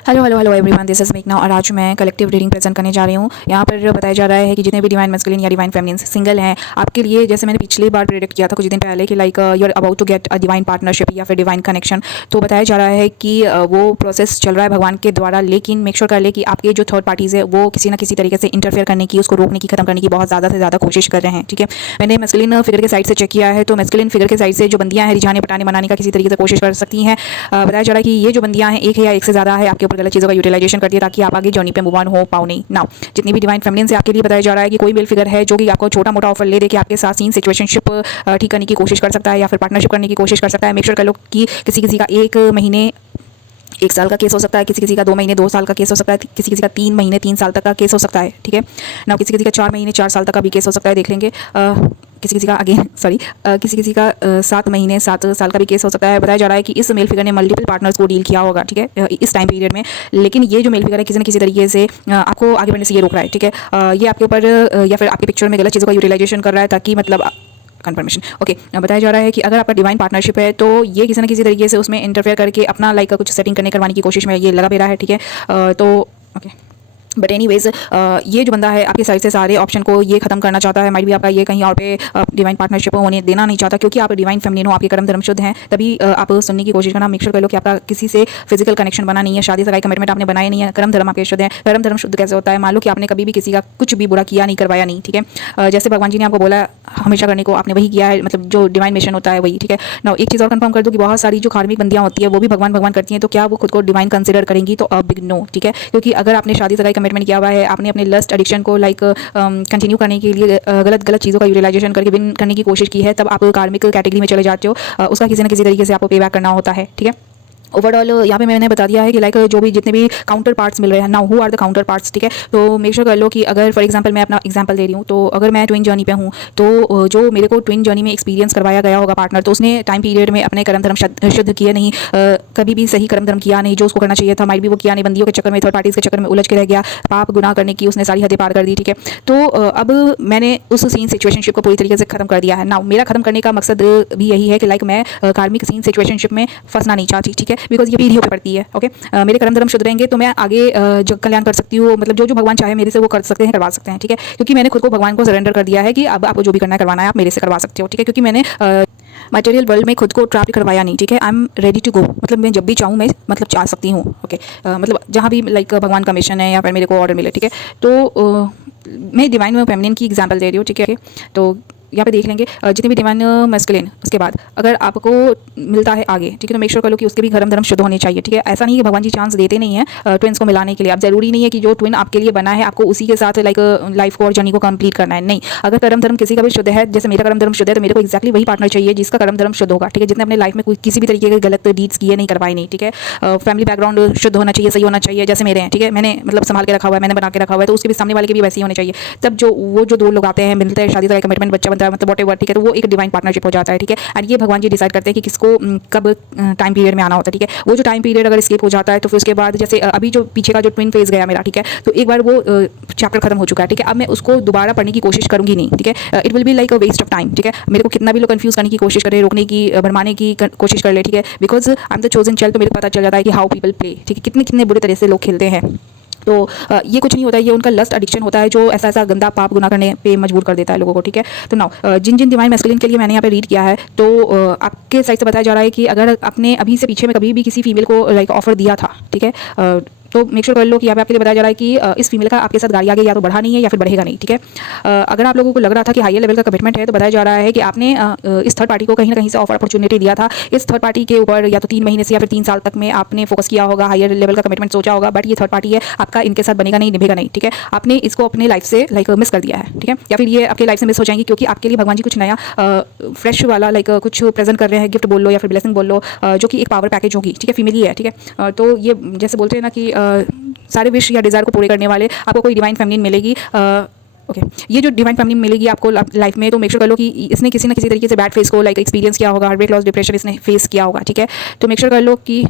Hello hello hello everyone, this is मेघना और आज मैं कलेक्टिव रीडिंग प्रेजेंट करने जा रही हूँ। यहाँ पर बताया जा रहा है कि जितने भी डिवाइन मैस्कुलिन या डिवाइन फेमिनिन्स सिंगल हैं आपके लिए, जैसे मैंने पिछली बार प्रेडिक्ट किया था कुछ दिन पहले कि like you are about to get a divine partnership या फिर डिवाइन कनेक्शन, तो बताया जा रहा है कि वो प्रोसेस चल रहा है भगवान के द्वारा, लेकिन मेक श्योर कर ले कि आपके जो थर्ड पार्टीज़ है वो किसी ना किसी तरीके से इंटरफेयर करने की, उसको रोकने की, खत्म करने की बहुत ज़्यादा से ज़्यादा कोशिश कर रहे हैं। ठीक है, मैंने मैस्कुलिन फिगर के साइड से चेक किया है, तो मैस्कुलिन फिगर के साइड से जो बंदियाँ हैं रिझाने पटाने बनाने का किसी तरीके से कोशिश कर सकती हैं। बताया जा रहा है कि ये जो बंदियाँ हैं एक है या एक से ज़्यादा है, आपके ऊपर गलत चीज़ों का यूटिलाइजेशन करती है ताकि आप आगे जर्नी पे मूव ऑन हो पाओ नहीं। नाउ जितनी भी डिवाइन फेमिनिन से आपके लिए बताया जा रहा है कि कोई मेल फिगर है जो कि आपको छोटा मोटा ऑफर ले दे के आपके साथ सीन सिचुएशनशिप ठीक करने की कोशिश कर सकता है या फिर पार्टनरशिप करने की कोशिश कर सकता है। मेक श्योर कर लो कि किसी किसी का 1 महीने 1 साल का केस हो सकता है, किसी किसी का 2 महीने 2 साल का केस हो सकता है, किसी किसी का 3 महीने 3 साल तक का केस हो सकता है। ठीक है ना, किसी किसी का 4 महीने 4 साल तक का भी केस हो सकता है, देख लेंगे। किसी किसी का किसी किसी का 7 महीने 7 साल का भी केस हो सकता है। बताया जा रहा है कि इस मेल फिगर ने मल्टीपल पार्टनर्स को डील किया होगा, ठीक है, इस टाइम पीरियड में। लेकिन ये जो मेल फिगर है किसी न किसी तरीके से आपको आगे बढ़ने से ये रोक रहा है। ठीक है, ये आपके ऊपर या फिर आपके पिक्चर में गलत चीज़ों का यूटिलाइजेशन कर रहा है ताकि मतलब कंफर्मेशन। ओके, बताया जा रहा है कि अगर आपका डिवाइन पार्टनरशिप है तो ये किसी न किसी तरीके से उसमें इंटरफेयर करके अपना लाइक कुछ सेटिंग करवाने की कोशिश में ये लगा भी रहा है। ठीक है, तो ओके, बट एनीवेज ये जो बंदा है आपकी साइड से सारे ऑप्शन को ये खत्म करना चाहता है। माइट भी आपका ये कहीं और पे डिवाइन पार्टनरशिप होने देना नहीं चाहता, क्योंकि आप डिवाइन फेमिनिन हो, आपके कर्म धर्म शुद्ध हैं, तभी आप सुनने की कोशिश करना। मेक श्योर कर लो कि आपका किसी से फिजिकल कनेक्शन बना नहीं है, शादी सगाई कमिटमेंट आपने बनाया नहीं है, कर्म धर्म आपके शुद्ध है। कर्म धर्म शुद्ध कैसे होता है? मान लो कि आपने कभी भी किसी का कुछ भी बुरा किया नहीं, करवाया नहीं। ठीक है, जैसे भगवान जी ने आपको बोला हमेशा करने को, आपने वही किया है, मतलब जो डिवाइन मिशन होता है वही। ठीक है ना, एक चीज़ और कंफर्म कर दो कि बहुत सारी जो धार्मिक बंदियाँ होती है वो भी भगवान भगवान करती हैं, तो क्या वो खुद को डिवाइन कंसिडर करेंगी? तो बिग नो। ठीक है, क्योंकि अगर आपने शादी सगाई कमिटमेंट किया हुआ है, आपने अपने लस्ट एडिक्शन को लाइक कंटिन्यू करने के लिए गलत गलत चीज़ों का यूटिलाइजेशन करके विन करने की कोशिश की है, तब आप कार्मिक कैटेगरी में चले जाते हो। उसका किसी न किसी तरीके से आपको पे बैक करना होता है। ठीक है, ओवरऑल यहाँ पे मैंने बता दिया है कि लाइक जो भी जितने भी काउंटर पार्ट्स मिल रहे हैं, now who are the counterparts. ठीक है, तो मेक श्योर कर लो कि अगर फॉर एग्जांपल मैं अपना एग्जांपल दे रही हूँ, तो अगर मैं ट्विन जर्नी पे हूँ, तो जो मेरे को ट्विन जर्नी में एक्सपीरियंस करवाया गया होगा पार्टनर, तो उसने टाइम पीरियड में अपने कर्म धर्म शुद्ध किए नहीं, कभी भी सही कर्म धर्म किया नहीं जो उसको करना चाहिए था, माइट भी वो किया नहीं, बंदियों के चक्कर में, थर्ड पार्टीज़ के चक्कर में उलझ के रह गया, पाप गुनाह करने की उसने सारी हदें पार कर दी। ठीक है, तो अब मैंने उस सीन सिचुएशनशिप को पूरी तरीके से खत्म कर दिया है। नाउ मेरा खत्म करने का मकसद भी यही है कि लाइक मैं कार्मिक सीन सिचुएशनशिप में फंसना नहीं चाहती। ठीक है, बिकॉज ये पीढ़ियों पे है। ओके, मेरे कर्म धर्म शुद्ध रहेंगे तो मैं आगे जग कल्याण कर सकती हूँ, मतलब जो जो भगवान चाहे मेरे से वो कर सकते हैं, करवा सकते हैं। ठीक है, क्योंकि मैंने खुद को भगवान को सरेंडर कर दिया है कि अब आपको जो भी करना है करवाना है, आप मेरे से करवा सकते हो। ठीक है, क्योंकि मैंने मटेरियल वर्ल्ड में खुद को ट्रैप करवाया नहीं। ठीक है, I am ready to go, मतलब मैं जब भी चाहूँ मैं मतलब चाह सकती हूँ। ओके, मतलब जहाँ भी लाइक भगवान का मिशन है या फिर मेरे को ऑर्डर मिले। ठीक है, तो मैं डिवाइन फेमिनिन की एग्जाम्पल दे रही हूँ। ठीक है, तो यहाँ पे देख लेंगे जितने भी डिवाइन मैस्कुलिन, उसके बाद अगर आपको मिलता है आगे, ठीक है, तो मेक श्योर कर लो कि उसके भी धर्म धर्म शुद्ध होने चाहिए। ठीक है, ऐसा नहीं है कि भगवान जी चांस देते नहीं है ट्विन्स को मिलाने के लिए। आप जरूरी नहीं है कि जो ट्विन आपके लिए बना है आपको उसी के साथ लाइक लाइफ को और जर्नी को कंप्लीट करना है। नहीं, अगर कर्म धर्म किसी का भी शुद्ध है, जैसे मेरा कर्म धर्म शुद्ध है, तो मेरे को एक्जैक्टली वही पार्टनर चाहिए जिसका कर्म धर्म शुद्ध होगा। ठीक है, जिसने अपने लाइफ में कोई किसी भी तरीके के गलत डीड्स किए नहीं, करवाए नहीं। ठीक है, फैमिली बैकग्राउंड शुद्ध होना चाहिए, सही होना चाहिए, जैसे मेरे हैं। ठीक है, मैंने मतलब संभाल के रखा हुआ है, मैंने बना के रखा हुआ है, तो उसके भी सामने वाले के भी वैसे ही होने चाहिए। तब जो वो जो दो लोग आते हैं, मिलते हैं, शादी का कमिटमेंट, बच्चा बनता है, मतलब व्हाटएवर। ठीक है, वो एक डिवाइन पार्टनरशिप हो जाता है। ठीक है, और ये भगवान जी डिसाइड करते हैं कि किसको कब टाइम पीरियड में आना होता है। ठीक है, वो जो टाइम पीरियड अगर स्केप हो जाता है तो फिर उसके बाद जैसे अभी जो पीछे का जो ट्विन फेज गया मेरा, ठीक है, तो एक बार वो चैप्टर खत्म हो चुका है। ठीक है, अब मैं उसको दोबारा पढ़ने की कोशिश करूंगी नहीं। ठीक है, it will be like a waste of time. ठीक है, मेरे को कितना भी लोग कंफ्यूज करने की कोशिश करे, रोकने की, भरमाने की कोशिश कर ले। ठीक है, because I am the chosen child, तो मेरे को पता चल जाता है कि हाउ पीपल प्ले। ठीक है, कितने कितने बुरे तरह से लोग खेलते हैं। तो ये कुछ नहीं होता है, ये उनका लस्ट एडिक्शन होता है जो ऐसा ऐसा गंदा पाप गुनाह करने पे मजबूर कर देता है लोगों को। ठीक है, तो नाउ जिन जिन डिवाइन मैस्कुलिन के लिए मैंने यहाँ पे रीड किया है, तो आपके साइड से बताया जा रहा है कि अगर आपने अभी से पीछे में कभी भी किसी फीमेल को लाइक ऑफर दिया था, ठीक है, तो मेक श्योर कर लो कि यहाँ पे आपके लिए बताया जा रहा है कि इस फीमेल का आपके साथ गाड़ी आगे या तो बढ़ा नहीं है या फिर बढ़ेगा नहीं। ठीक है, अगर आप लोगों को लग रहा था कि हायर लेवल का कमिटमेंट है, तो बताया जा रहा है कि आपने इस थर्ड पार्टी को कहीं ना कहीं से ऑफर अपॉर्चुनिटी दिया था। इस थर्ड पार्टी के ऊपर या तो 3 महीने से या फिर 3 साल तक में आपने फोकस किया होगा, हायर लेवल का कमिटमेंट सोचा होगा, बट ये थर्ड पार्टी है, आपका इनके साथ बनेगा नहीं, निभेगा नहीं। ठीक है, आपने इसको अपने लाइफ से लाइक मिस कर दिया है। ठीक है, या फिर ये आपके लाइफ से मिस हो जाएंगी, क्योंकि आपके लिए भगवान जी कुछ नया फ्रेश वाला लाइक कुछ प्रेजेंट कर रहे हैं, गिफ्ट बोल लो या फिर ब्लेसिंग बोल लो, जो कि एक पावर पैकेज होगी। ठीक है, फीमेल ही है। ठीक है, तो ये जैसे बोलते हैं ना कि सारे विश या डिज़ायर को पूरे करने वाले आपको कोई डिवाइन फेमिनिन मिलेगी। ओके, ये जो डिवाइन फेमिनिन मिलेगी आपको लाइफ में, तो मेक श्योर कर लो कि इसने किसी ना किसी तरीके से बैड फेस को लाइक एक्सपीरियंस किया होगा, हार्ट लॉस, डिप्रेशन इसने फेस किया होगा। ठीक है, तो मेक श्योर कर लो कि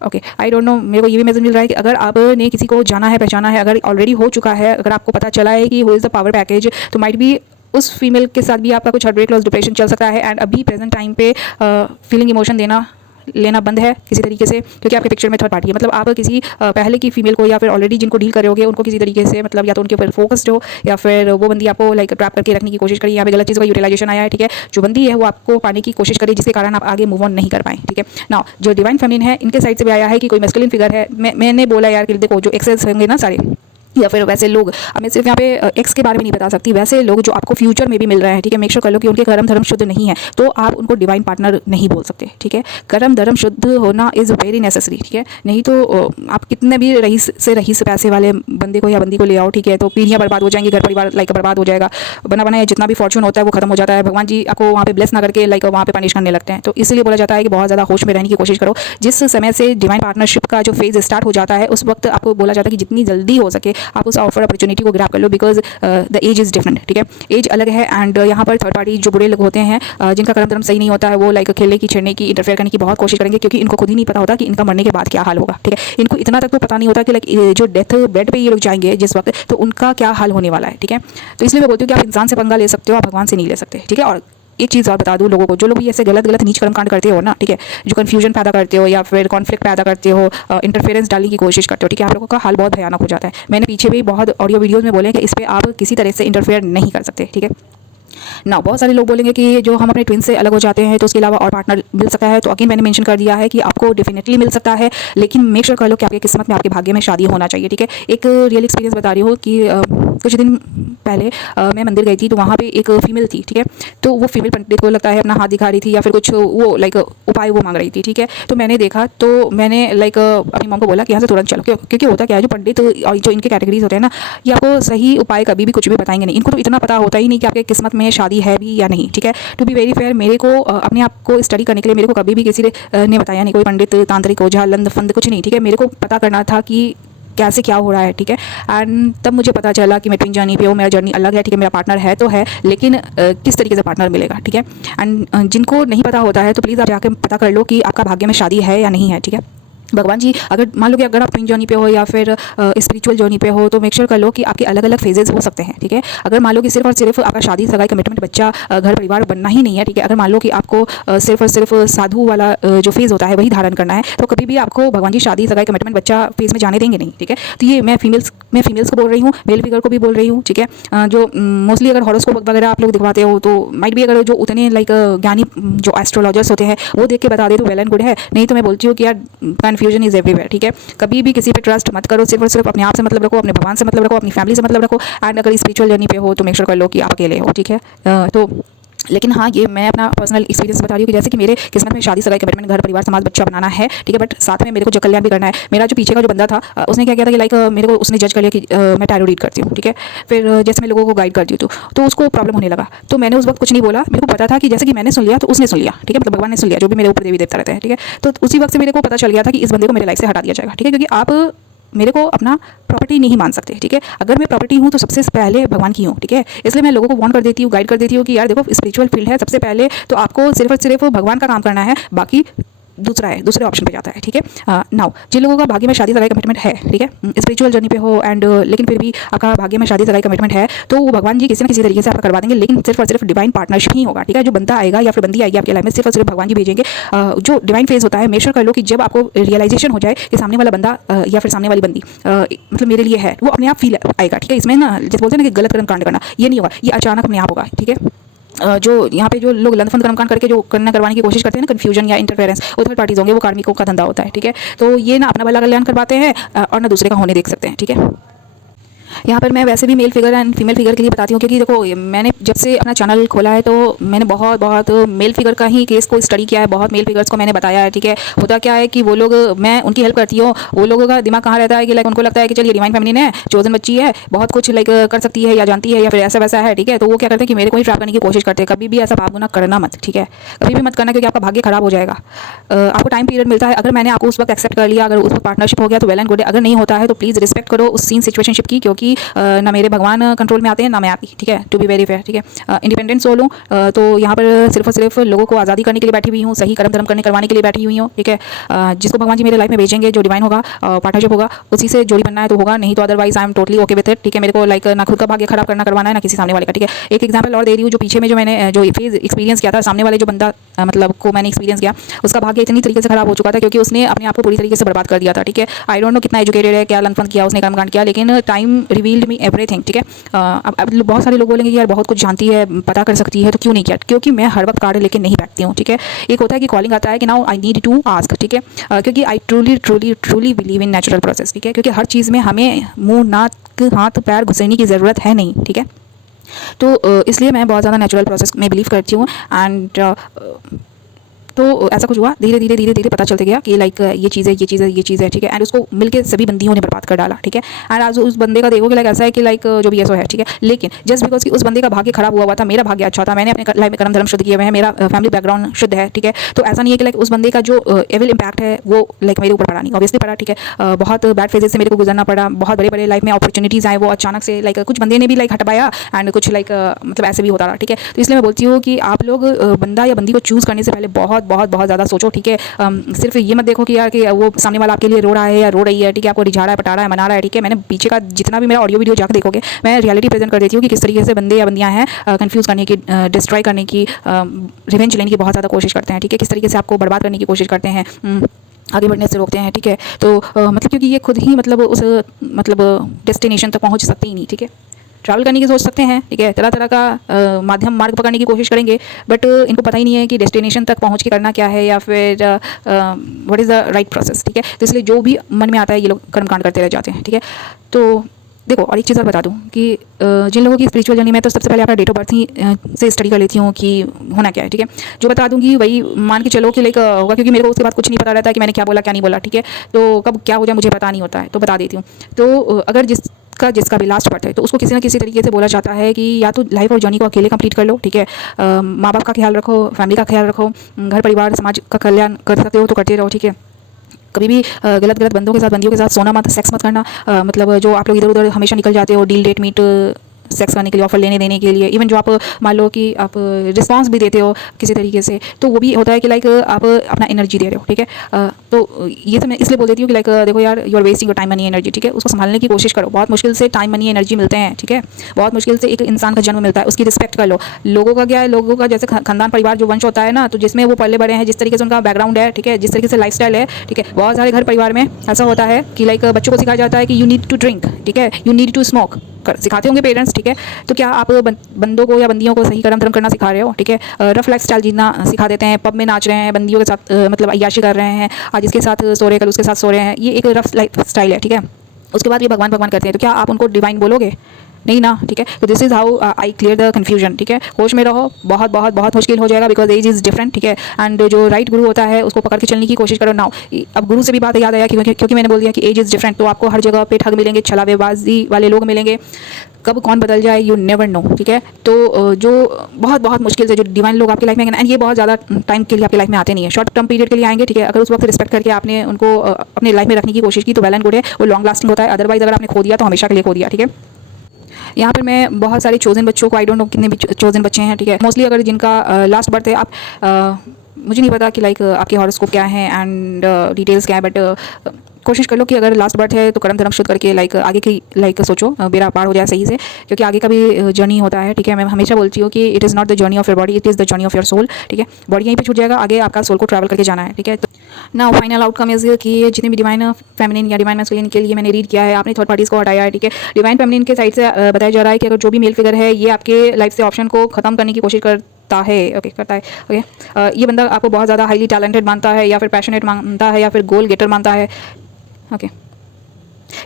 ओके, आई डोंट नो, मेरे को ये भी मैसेज मिल रहा है कि अगर आपने किसी को जाना है, पहचाना है, अगर ऑलरेडी हो चुका है, अगर आपको पता चला है कि who is the power package, तो माइट भी उस फीमेल के साथ भी आपका कुछ हार्ट लॉस, डिप्रेशन चल सकता है। एंड अभी प्रेजेंट टाइम पे फीलिंग इमोशन देना लेना बंद है किसी तरीके से, क्योंकि आपके पिक्चर में थर्ड पार्टी है। मतलब आप किसी पहले की फीमेल को या फिर ऑलरेडी जिनको डील कर रहे होगे उनको किसी तरीके से मतलब या तो उनके ऊपर फोकस्ड हो या फिर वो बंदी आपको लाइक ट्रैप करके रखने की कोशिश करी। यहाँ पे गलत चीज़ का यूटिलाइजेशन आया है, ठीक है। जो बंदी है वो आपको पाने की कोशिश करे जिसके कारण आप आगे मूव ऑन नहीं कर पाए, ठीक है ना। जो डिवाइन फेमिनिन है इनके साइड से भी आया है कि कोई मैस्कुलिन फिगर है। मैंने बोला यार कि देखो जो एक्सेस होंगे ना सारे या फिर वैसे लोग, मैं सिर्फ यहाँ पे एक्स के बारे में नहीं बता सकती, वैसे लोग जो आपको फ्यूचर में भी मिल रहे हैं, ठीक है। मेक श्योर कर लो कि उनके कर्म धर्म शुद्ध नहीं है तो आप उनको डिवाइन पार्टनर नहीं बोल सकते, ठीक है। कर्म धर्म शुद्ध होना इज़ वेरी नेसेसरी, ठीक है। नहीं तो आप कितने भी रईस पैसे वाले बंदे को या बंदी को ले आओ, ठीक है, तो पीढ़ियाँ बर्बाद हो जाएंगी, घर परिवार लाइक बर्बाद हो जाएगा, बना बनाया जितना भी फॉर्चून होता है वो खत्म हो जाता है। भगवान जी आपको वहाँ पे ब्लेस ना करके लाइक वहाँ पे पनिश करने लगते हैं। तो इसलिए बोला जाता है कि बहुत ज़्यादा होश में रहने की कोशिश करो। जिस समय से डिवाइन पार्टनरशिप का जो फेज स्टार्ट हो जाता है उस वक्त आपको बोला जाता है कि जितनी जल्दी हो सके आप उस ऑफर अपॉर्चुनिटी को ग्रैब कर लो, because the age is different, ठीक है। एज अलग है एंड यहाँ पर थर्ड पार्टी जो बुरे लोग होते हैं जिनका कर्म धर्म सही नहीं होता है वो लाइक खेलने की, छेड़ने की, इंटरफेयर करने की बहुत कोशिश करेंगे, क्योंकि इनको खुद ही नहीं पता होता कि इनका मरने के बाद क्या हाल होगा, ठीक है। इनको इतना तक तो पता नहीं होता कि लाइक जो डेथ बेड पे ये लोग जाएंगे जिस वक्त, तो उनका क्या हाल होने वाला है, ठीक है। तो इसलिए मैं बोलती हूँ कि आप इंसान से पंगा ले सकते हो, आप भगवान से नहीं ले सकते, ठीक है। और एक चीज़ और बता दूँ लोगों को, जो लोग भी ऐसे गलत नीच कर्म कांड करते हो ना, ठीक है, जो कन्फ्यूजन पैदा करते हो या फिर कॉन्फ्लिक्ट पैदा करते हो, इंटरफेरेंस डालने की कोशिश करते हो, ठीक है, आप लोगों का हाल बहुत भयानक हो जाता है। मैंने पीछे भी बहुत ऑडियो वीडियोज़ में बोले हैं कि इस पर आप किसी तरह से इंटरफेयर नहीं कर सकते, ठीक है ना। बहुत सारे लोग बोलेंगे कि जो हम अपने ट्विन से अलग हो जाते हैं तो उसके अलावा और पार्टनर मिल सकता है, तो अगेन मैंने मेंशन कर दिया है कि आपको डेफिनेटली मिल सकता है, लेकिन मेक श्योर कर लो कि आपकी किस्मत में, आपके भाग्य में शादी होना चाहिए, ठीक है। एक रियल एक्सपीरियंस बता रही हूँ कि कुछ दिन पहले मैं मंदिर गई थी तो वहाँ पे एक फीमेल थी, ठीक है। तो वो फीमेल पंडित को लगता है अपना हाथ दिखा रही थी या फिर कुछ वो लाइक उपाय वो मांग रही थी, ठीक है। तो मैंने देखा तो मैंने लाइक अपनी मॉम को बोला कि यहाँ से तुरंत चलो, क्योंकि होता क्या है जो पंडित और जो इनके कैटेगरीज होते हैं ना, ये आपको सही उपाय कभी भी कुछ भी बताएंगे नहीं। इनको तो इतना पता होता ही नहीं कि आपके किस्मत में शादी है भी या नहीं, ठीक है। टू बी वेरी फेयर, मेरे को अपने आप को स्टडी करने के लिए मेरे को कभी भी किसी ने बताया नहीं, कोई पंडित तांत्रिक ओझा लंद फंद कुछ नहीं, ठीक है। मेरे को पता करना था कि कैसे क्या हो रहा है, ठीक है। एंड तब मुझे पता चला कि मैं ट्विन जर्नी पे हूँ, मेरा जर्नी अलग है, ठीक है। मेरा पार्टनर है तो है, लेकिन किस तरीके से पार्टनर मिलेगा, ठीक है। एंड जिनको नहीं पता होता है तो प्लीज़ आप जाके पता कर लो कि आपका भाग्य में शादी है या नहीं है, ठीक है। भगवान जी अगर मान लो कि अगर आप ट्विन जर्नी पे हो या फिर स्पिरिचुअल जर्नी पे हो तो मेक श्योर कर लो कि आपके अलग अलग फेजेस हो सकते हैं, ठीक है। अगर मान लो कि सिर्फ और सिर्फ आपका शादी सगाई कमिटमेंट बच्चा घर परिवार बनना ही नहीं है, ठीक है। अगर मान लो कि आपको सिर्फ और सिर्फ साधु वाला जो फेज़ होता है वही धारण करना है तो कभी भी आपको भगवान जी शादी सगाई कमिटमेंट बच्चा फेज़ में जाने देंगे नहीं, ठीक है। तो ये मैं फीमेल्स को बोल रही हूँ, मेल फिगर को भी बोल रही हूँ, ठीक है। जो मोस्टली अगर हॉरोस्कोप वगैरह आप लोग दिखवाते हो तो माइट भी अगर जो उतने लाइक ज्ञानी जो एस्ट्रोलॉजर्स होते हैं वो देख के बता दे तो वेल एंड गुड है, नहीं तो मैं बोलती हूँ कि यार कन्फ्यूजन इज एवरीवेयर, ठीक है। कभी भी किसी पे ट्रस्ट मत करो, सिर्फ और सिर्फ अपने आप से मतलब रखो, अपने भगवान से मतलब रखो, अपनी फैमिली से मतलब रखो। एंड अगर स्पिरिचुअल जर्नी पे हो तो मेक श्योर कर लो कि आप अकेले हो, ठीक है। तो लेकिन हाँ, ये मैं अपना पर्सनल एक्सपीरियंस बता रही हूँ कि जैसे कि मेरे किस्मत में शादी सगाई कमिटमेंट घर परिवार समाज बच्चा बनाना है, ठीक है। बट साथ में मेरे को जग कल्याण भी करना है। मेरा जो पीछे का जो बंदा था उसने क्या किया था कि लाइक मेरे को उसने जज कर लिया कि मैं टैरो रीड करती हूँ, ठीक है। फिर जैसे मैं लोगों को गाइड करती हूँ तो उसको प्रॉब्लम होने लगा। तो मैंने उस वक्त कुछ नहीं बोला, मेरे को पता था कि जैसे कि मैंने सुन लिया तो उसने सुन लिया, ठीक है। मतलब भगवान ने सुन लिया, जो भी मेरे ऊपर देवी देवता रहते हैं, ठीक है। तो उसी वक्त से मेरे को पता चल गया था कि इस बंदे को मेरे लाइफ से हटा दिया जाएगा, ठीक है। क्योंकि आप मेरे को अपना प्रॉपर्टी नहीं मान सकते, ठीक है। अगर मैं प्रॉपर्टी हूँ तो सबसे पहले भगवान की हूँ, ठीक है। इसलिए मैं लोगों को वार्न कर देती हूँ, गाइड कर देती हूँ कि यार देखो स्पिरिचुअल फील्ड है, सबसे पहले तो आपको सिर्फ और सिर्फ भगवान का काम करना है, बाकी दूसरे ऑप्शन पे जाता है, ठीक है। नाउ जिन लोगों का भाग्य में शादी सगाई कमिटमेंट है, ठीक है, स्पिरिचुअल जर्नी पे हो एंड लेकिन फिर भी आपका भाग्य में शादी सगाई कमिटमेंट है तो वो भगवान जी किसी न किसी तरीके से आपका करवा देंगे, लेकिन सिर्फ और सिर्फ डिवाइन पार्टनरशिप ही होगा, ठीक है। जो बंदा आएगा या फिर बंदी आएगी आपके लाइफ में सिर्फ और सिर्फ भगवान जी भेजेंगे। जो डिवाइन फेज होता है मेक श्योर कर लो कि जब आपको रियलाइजेशन हो जाए कि सामने वाला बंदा या फिर सामने वाली बंदी मतलब मेरे लिए है, वो अपने आप फील आएगा, ठीक है। इसमें ना जैसे बोलते हैं ना कि गलत कर्म कांड करना, ये नहीं होगा, ये अचानक अपने आप होगा, ठीक है। जो यहाँ पे जो लोग लंदफंद कर्मकांड करके जो करवाने की कोशिश करते हैं ना, कन्फ्यूजन या इंटरफेरेंस, वो थर्ड पार्टीज होंगे, वो कार्मिकों का धंधा होता है, ठीक है। तो ये ना अपना भला कल्याण करवाते हैं और ना दूसरे का होने देख सकते हैं, ठीक है। यहाँ पर मैं वैसे भी male figure and female figure के लिए बताती हूँ, क्योंकि देखो मैंने जब से अपना चैनल खोला है तो मैंने बहुत मेल फिगर का ही केस को स्टडी किया है, बहुत मेल फिगर्स को मैंने बताया है, ठीक है। होता क्या है कि वो लोग, मैं उनकी हेल्प करती हूँ, वो लोगों का दिमाग कहाँ रहता है कि लाइक उनको लगता है कि चलिए डिवाइन फेमिनिन है, चोजन बच्ची है, बहुत कुछ लाइक कर सकती है या जानती है या फिर ऐसा वैसा है, ठीक है। तो वो क्या करते हैं कि मेरे को ही ट्रैप करने की कोशिश करते हैं। कभी भी ऐसा पाप गुना करना मत, ठीक है, कभी भी मत करना, क्योंकि आपका भाग्य खराब हो जाएगा। आपको टाइम पीरियड मिलता है, अगर मैंने आपको उस वक्त एक्सेप्ट कर लिया, अगर उस वक्त पार्टनरशिप हो गया तो वेल एंड गुड है, अगर नहीं होता है तो प्लीज़ रिस्पेक्ट करो उस सीन सिचुएशनशिप की, क्योंकि कि ना मेरे भगवान कंट्रोल में आते हैं ना मैं आती, ठीक है, टू बी वेरी फेयर, ठीक है। इंडिपेंडेंट सोल हूँ, तो यहाँ पर सिर्फ और सिर्फ लोगों को आज़ादी करने के लिए बैठी हुई हूँ, सही कर्म धर्म करवाने के लिए बैठी हुई हूँ, ठीक है। जिसको भगवान जी मेरे लाइफ में भेजेंगे, जो डिवाइन होगा, पार्टनरशिप होगा, उसी से जोड़ी बनना है तो होगा, नहीं तो otherwise I am totally okay with it, ठीक है। मेरे को लाइक ना खुद का भाग्य खराब करवाना है ना किसी सामने वाले का, ठीक है। एक एग्जांपल और दे रही हूँ, जो पीछे में जो मैंने जो फेज एक्सपीरियंस किया था, सामने वाले जो बंदा मतलब को मैंने एक्सपीरियंस किया, उसका भाग्य इतनी तरीके से खराब हो चुका था क्योंकि उसने अपने आप को पूरी तरीके से बर्बाद कर दिया था, ठीक है। आई डोंट नो कितना एजुकेटेड है, क्या लनफन किया उसने, कर्मकांड किया, लेकिन टाइम रिवील्ड मी एवरीथिंग, ठीक है। अब बहुत सारे लोग बोलेंगे कि यार बहुत कुछ जानती है, पता कर सकती है, तो क्यों नहीं किया? क्योंकि मैं हर वक्त कार्ड लेके नहीं बैठती हूँ, ठीक है। एक होता है कि कॉलिंग आता है कि now I need to ask, ठीक है, क्योंकि I truly believe in natural process, ठीक है, क्योंकि हर चीज़ में हमें मुंह नाक हाथ पैर घुसेने की ज़रूरत है नहीं, ठीक है। तो इसलिए मैं बहुत ज़्यादा नेचुरल प्रोसेस में बिलीव करती हूँ। एंड तो ऐसा कुछ हुआ, धीरे धीरे पता चलते गया कि लाइक ये चीज़ है, ठीक है। एंड उसको मिलके सभी बंदियों ने बर्बाद कर डाला, ठीक है। एंड आज उस बंदे का देखोगे लाइक ऐसा है कि लाइक जो भी ऐसा है, ठीक है, लेकिन जस्ट बिकॉज कि उस बंदे का भाग्य खराब हुआ था, मेरा भाग्य अच्छा था, मैंने अपने लाइफ में कर्म धर्म शुद्ध किए हुए हैं, मेरा फैमिली बैकग्राउंड शुद्ध है, ठीक है। तो ऐसा नहीं है कि लाइक उस बंदे का जो एविल इम्पैक्ट है वो लाइक मेरे ऊपर पड़ा नहीं, ऑब्वियसली पड़ा, ठीक है। बहुत बैड फेजेस से मेरे को गुजरना पड़ा, बहुत बड़े लाइफ में अपॉर्चुनिटीज़ आए, वो अचानक से लाइक कुछ बंदे ने भी लाइक हटवाया, एंड कुछ लाइक मतलब ऐसे भी होता रहा, ठीक है। तो इसलिए मैं बोलती हूँ कि आप लोग बंदा या बंदी को चूज़ करने से पहले बहुत ज़्यादा सोचो, ठीक है। सिर्फ ये मत देखो कि यार कि वो सामने वाला आपके लिए रो रहा है या रो रही है, ठीक है, आपको रिझा रहा है, पटा रहा है, मना रहा है, ठीक है। मैंने पीछे का जितना भी मेरा ऑडियो वीडियो जाकर देखोगे, मैं रियलिटी प्रेजेंट कर देती हूँ कि किस तरीके से बंदे या बंदियाँ हैं कंफ्यूज करने की, डिस्ट्रॉय करने की, रिवेंज लेने की बहुत ज़्यादा कोशिश करते हैं, ठीक है। किस तरीके से आपको बर्बाद करने की कोशिश करते हैं, आगे बढ़ने से रोकते हैं, ठीक है। तो मतलब क्योंकि ये खुद ही मतलब उस मतलब डेस्टिनेशन तक पहुँच सकते ही नहीं, ठीक है। ट्रैवल करने की सोच सकते हैं, ठीक है, तरह तरह का माध्यम मार्ग पकड़ने की कोशिश करेंगे, बट इनको पता ही नहीं है कि डेस्टिनेशन तक पहुंच के करना क्या है, या फिर what is the right process, ठीक है। तो इसलिए जो भी मन में आता है ये लोग कर्मकांड करते रह जाते हैं, ठीक है। तो देखो, और एक चीज़ और बता दूं कि जिन लोगों की स्पिरिचुअल जर्नी में, तो सबसे पहले अपना डेट ऑफ बर्थ ही से स्टडी कर लेती हूँ कि होना क्या है, ठीक है। जो बता दूंगी वही मान के चलो कि लाइक होगा, क्योंकि मेरे को उसके बाद कुछ नहीं पता रहता है कि मैंने क्या बोला क्या नहीं बोला, ठीक है। तो कब क्या हो जाए मुझे पता नहीं होता है, तो बता देती हूँ। तो अगर जिसका भी लास्ट बर्थ है, तो उसको किसी ना किसी तरीके से बोला जाता है कि या तो लाइफ और जर्नी को अकेले कंप्लीट कर लो, ठीक है। माँ बाप का ख्याल रखो, फैमिली का ख्याल रखो, घर परिवार समाज का कल्याण कर सकते हो तो करते रहो, ठीक है। कभी भी गलत बंदों के साथ, बंदियों के साथ सोना मत, सेक्स मत करना, मतलब जो आप लोग इधर उधर हमेशा निकल जाते हो डील डेट मीट सेक्स करने के लिए, ऑफर लेने देने के लिए, इवन जो आप मान लो कि आप रिस्पांस भी देते हो किसी तरीके से, तो वो भी होता है कि लाइक आप अपना एनर्जी दे रहे हो, ठीक है। तो ये तो मैं इसलिए बोल देती हूँ कि लाइक देखो यार, you are wasting your time money energy, ठीक है। उसको संभालने की कोशिश करो, बहुत मुश्किल से टाइम मनी एनर्जी मिलते हैं, ठीक है। बहुत मुश्किल से एक इंसान का जन्म मिलता है, उसकी रिस्पेक्ट कर लो। लोगों का क्या है, लोगों का जैसे खानदान परिवार जो वंश होता है ना, तो जिसमें वो पले बड़े हैं, जिस तरीके से उनका बैकग्राउंड है, ठीक है, जिस तरीके से लाइफस्टाइल है, ठीक है। बहुत सारे घर परिवार में ऐसा होता है कि लाइक बच्चों को सिखाया जाता है कि यू नीड टू ड्रिंक, ठीक है, यू नीड टू स्मोक, सिखाते होंगे पेरेंट्स, ठीक है। तो क्या आप बंदों को या बंदियों को सही कर्म धर्म करना सिखा रहे हो, ठीक है। रफ लाइफ स्टाइल जीना सिखा देते हैं, पब में नाच रहे हैं, बंदियों के साथ मतलब अय्याशी कर रहे हैं, आज इसके साथ सो रहे, कल उसके साथ सो रहे हैं, ये एक रफ लाइफ स्टाइल है, ठीक है। उसके बाद ये भगवान भगवान करते हैं, तो क्या आप उनको डिवाइन बोलोगे? नहीं ना, ठीक है। तो this is how I clear the confusion, ठीक है। होश में रहो, बहुत मुश्किल हो जाएगा, बिकॉज एज इज़ डिफरेंट, ठीक है। एंड जो राइट गुरु होता है उसको पकड़ के चलने की कोशिश करो। नाउ अब गुरु से भी बात याद आया क्योंकि मैंने बोल दिया कि एज इज़ डिफरेंट, तो आपको हर जगह पे ठग मिलेंगे, छलावेबाजी वाले लोग मिलेंगे, कब कौन बदल जाए यू नेवर नो, ठीक है। तो जो बहुत मुश्किल से जो डिवाइन लोग आपकी लाइफ में, एंड ये बहुत ज़्यादा टाइम के लिए आपकी लाइफ में आते नहीं है, शॉर्ट टर्म पीरियड के लिए आएंगे, ठीक है। अगर उस वक्त रिस्पेक्ट करके आपने उनको अपने लाइफ में रखने की कोशिश की तो वेल एंड गुड है, वो लॉन्ग लास्टिंग होता है। अदरवाइज अगर आपने खो दिया तो हमेशा के लिए खो दिया, ठीक है। यहाँ पर मैं बहुत सारे चोजन बच्चों को, आई डोंट नो कितने भी चोजन बच्चे हैं, ठीक है, मोस्टली अगर जिनका लास्ट बर्थ है, आप मुझे नहीं पता कि लाइक आपके हॉरोस्कोप क्या है एंड डिटेल्स क्या है, बट कोशिश कर लो कि अगर लास्ट बर्थ है तो कर्म धर्म शुद्ध करके लाइक आगे की लाइक सोचो, बेड़ा पार हो जाए सही से, क्योंकि आगे का भी जर्नी होता है, ठीक है। मैं हमेशा बोलती हूँ कि it is not the journey of your body, it is the journey of your soul, ठीक है। बॉडी यहीं पे छूट जाएगा, आगे आपका सोल को ट्रैवल करके जाना है, ठीक है। ना फाइनल आउटकम इज कि जितने भी डिवाइन फेमिनिन या डिवाइन मैस्कुलिन के लिए मैंने रीड किया है, आपने थर्ड पार्टीज़ को हटाया है, ठीक है। डिवाइन फेमिनिन के साइड से बताया जा रहा है कि अगर जो भी मेल फिगर है ये आपके लाइफ से ऑप्शन को ख़त्म करने की कोशिश करता है, ओके। ये बंदा आपको बहुत ज़्यादा हाईली टैलेंटेड मानता है, या फिर पैशनेट मानता है, या फिर गोल गेटर मानता है, ओके।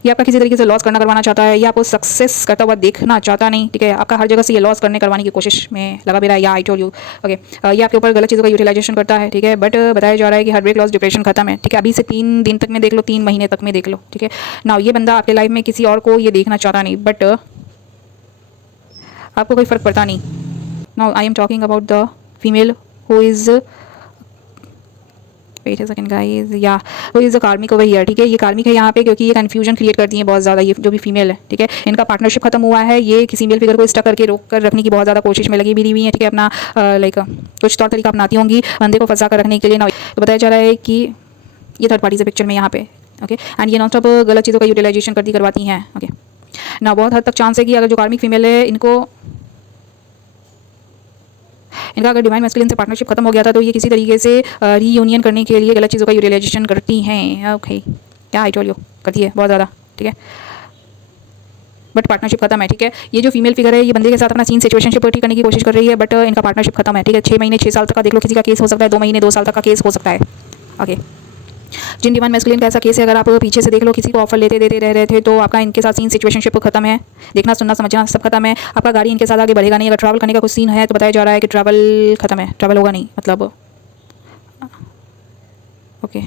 ये आपका किसी तरीके से लॉस करवाना चाहता है, या आपको सक्सेस करता हुआ देखना चाहता नहीं, ठीक है। आपका हर जगह से ये लॉस करवाने की कोशिश में लगा भी रहा है, या आई टोल्ड यू, ओके। ये आपके ऊपर गलत चीज़ों का यूटिलाइजेशन करता है, ठीक है। बट बताया जा रहा है कि हर ब्रेक लॉस डिप्रेशन खत्म है, ठीक है। अभी से 3 दिन तक में देख लो, 3 महीने तक में देख लो, ठीक है ना। ये बंदा आपके लाइफ में किसी और को ये देखना चाहता नहीं, बट आपको कोई फ़र्क पड़ता नहीं। Now I am talking about the female who is wait a second guys, या वो इज़ अ कार्मिक ओवर हियर, ठीक है। ये कार्मिक है यहाँ पे क्योंकि ये कन्फ्यूजन क्रिएट करती है बहुत ज़्यादा, ये जो भी फीमेल है, ठीक है। इनका पार्टनरशिप खत्म हुआ है, ये किसी मेल फिगर को स्टक करके रोक कर रखने की बहुत ज़्यादा कोशिश में लगी भी हुई है, ठीक है। अपना लाइक कुछ तौर तरीका अपनाती होंगी बंदे को फंसा कर रखने के लिए ना। तो बताया जा रहा है कि ये थर्ड पार्टी से पिक्चर में यहाँ पे, ओके। एंड ये नॉन स्टॉप गलत चीज़ों का यूटिलाइजेशन करवाती हैं, ओके ना। बहुत हद तक चांस है कि अगर जो कार्मिक फीमेल है इनका अगर डिवाइन मैस्कुलिन से पार्टनरशिप खत्म हो गया था तो ये किसी तरीके से रीयूनियन करने के लिए गलत चीज़ों का यूटिलाइजेशन करती हैं, ओके। क्या आई टोल्ड यू, करती है बहुत ज़्यादा, ठीक है। बट पार्टनरशिप खत्म है, ठीक है। ये जो फीमेल फिगर है ये बंदे के साथ अपना सीन सिचुएशनशिप ठीक करने की कोशिश कर रही है, बट इनका पार्टनरशिप खत्म है, ठीक है। 6 महीने 6 साल तक का देख लो, किसी का केस हो सकता है 2 महीने 2 साल तक का केस हो सकता है, ओके। जिन डिवाइन मैस्कुलिन का ऐसा केस है, अगर आप पीछे से देख लो किसी को ऑफर लेते देते रह रहे थे तो आपका इनके साथ सीन सिचुएशनशिप खत्म है, देखना सुनना समझना सब खत्म है। आपका गाड़ी इनके साथ आगे बढ़ेगा नहीं। अगर ट्रैवल करने का कुछ सीन है तो बताया जा रहा है कि ट्रैवल खत्म है, ट्रैवल होगा नहीं, मतलब ओके।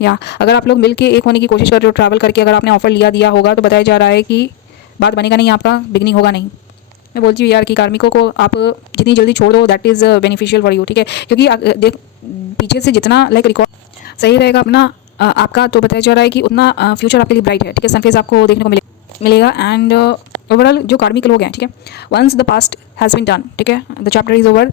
या अगर आप लोग मिलके एक होने की कोशिश कर रहे हो ट्रैवल करके, अगर आपने ऑफर लिया दिया होगा तो बताया जा रहा है कि बात बनेगा नहीं, आपका बिगनिंग होगा नहीं। मैं बोलती हूँ यार कि कार्मिकों को आप जितनी जल्दी छोड़ दो that is beneficial for you, ठीक है। क्योंकि देख पीछे से जितना लाइक रिकॉर्ड सही रहेगा अपना आपका, तो बताया जा रहा है कि उतना फ्यूचर आपके लिए ब्राइट है, ठीक है। सनफेस आपको देखने को मिलेगा। एंड ओवरऑल जो कार्मिक लोग हैं, ठीक है, once the past has been done, ठीक है, the chapter is over,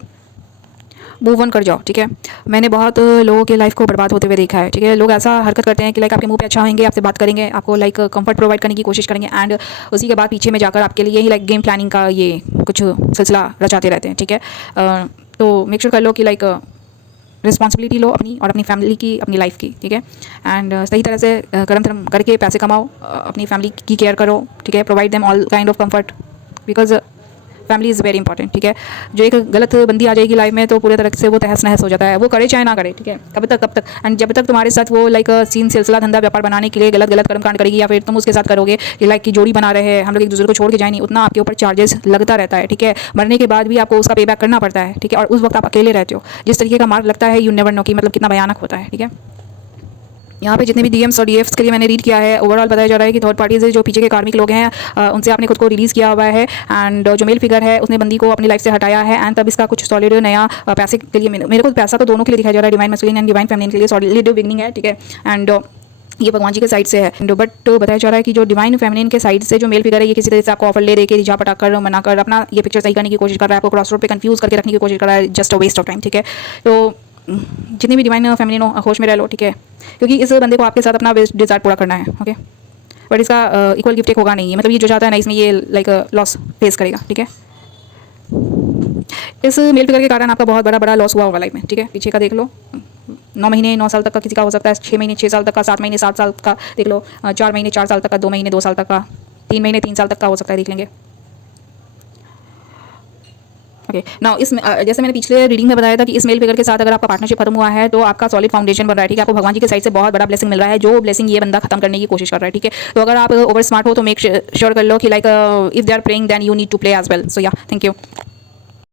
move on कर जाओ, ठीक है। मैंने बहुत लोगों के लाइफ को बर्बाद होते हुए देखा है, ठीक है। लोग ऐसा हरकत करते हैं कि लाइक आपके मुंह पे अच्छा होंगे, आपसे बात करेंगे, आपको लाइक कंफर्ट प्रोवाइड करने की कोशिश करेंगे, एंड उसी के बाद पीछे में जाकर आपके लिए ही लाइक गेम प्लानिंग का ये कुछ सिलसिला रचाते रहते हैं, ठीक है। तो मेक श्योर कर लो कि लाइक रिस्पॉन्सिबिलिटी लो अपनी और अपनी फैमिली की, अपनी लाइफ की, ठीक है। एंड सही तरह से कर्म धर्म करके पैसे कमाओ, अपनी फैमिली की केयर करो, ठीक है। Provide them all kind of comfort, because family is very important, ठीक है। जो एक गलत बंदी आ जाएगी लाइफ में तो पूरे तरह से वो तहस नहस हो जाता है, वो करे चाहे ना करे, ठीक है। कब तक एंड जब तक तुम्हारे साथ वो लाइक सीन सिलसिला धंधा व्यापार बनाने के लिए गलत गलत कर्मकांड करेगी, या फिर तुम उसके साथ करोगे कि लाइक की जोड़ी बना रहे हैं हम लोग एक दूसरे को छोड़ के जाए नहीं, उतना आपके ऊपर चार्जेस लगता रहता है, ठीक है। मरने के बाद भी आपको उसका पे बैक करना पड़ता है, ठीक है। और उस वक्त आप अकेले रहते हो, जिस तरीके का मार्क लगता है यू नेवर नो कि मतलब कितना भयानक होता है, ठीक है। यहाँ पे जितने भी डीएम्स और डीएफ्स के लिए मैंने रीड किया है, ओवरऑल बताया जा रहा है कि थर्ड पार्टीज जो पीछे के कार्मिक लोग हैं उनसे आपने खुद को रिलीज़ किया हुआ है, एंड जो मेल फिगर है उसने बंदी को अपनी लाइफ से हटाया है, एंड तब इसका कुछ सॉलिड नया पैसे के लिए मेरे को पैसा तो दोनों के लिए दिखाया जा रहा है, divine masculine and divine feminine के लिए सॉलिड बिगनिंग है, ठीक है। एंड ये भगवान जी के साइड से है, बट बताया जा रहा है कि जो डिवाइन फेमिनिन के साइड से जो मेल फिगर है ये किसी तरह से आपको ऑफर ले दे के रिझा पटाकर मना कर अपना ये पिक्चर सही करने की कोशिश कर रहा है, आपको क्रॉस रोड पे कंफ्यूज करके रखने की कोशिश कर रहा है, just a waste of time, ठीक है। तो जितनी भी डिवाइन फेमिनिन हो होश में रह लो, ठीक है, क्योंकि इस बंदे को आपके साथ अपना बेस्ट डिज़ायर पूरा करना है, ओके। बट इसका इक्वल गिफ्ट एक होगा नहीं, मतलब ये जो चाहता है ना इसमें ये लाइक लॉस फेस करेगा, ठीक है। इस मेल फिगर के कारण आपका बहुत बड़ा लॉस हुआ होगा लाइफ में, ठीक है। पीछे का देख लो, 9 महीने 9 साल तक का किसी का हो सकता है, 6 महीने 6 साल तक का, 7 महीने 7 साल का देख लो, 4 महीने 4 साल तक का, 2 महीने 2 साल तक का, 3 महीने 3 साल तक का हो सकता है, देख लेंगे, ओके। नाउ इस जैसे मैंने पिछले रीडिंग में बताया था कि इस मेल फिगर के साथ अगर आपका पार्टनरशिप खत्म हुआ है तो आपका सॉलिड फाउंडेशन बन रहा है, ठीक है। आपको भगवान जी की साइड से बहुत बड़ा ब्लेसिंग मिल रहा है, जो ब्लेसिंग ये बंदा खत्म करने की कोशिश कर रहा है, ठीक है। तो अगर आप ओवर स्मार्ट हो तो मेक श्योर कर लो कि like if they are playing then you need to play as well, so yeah thank you.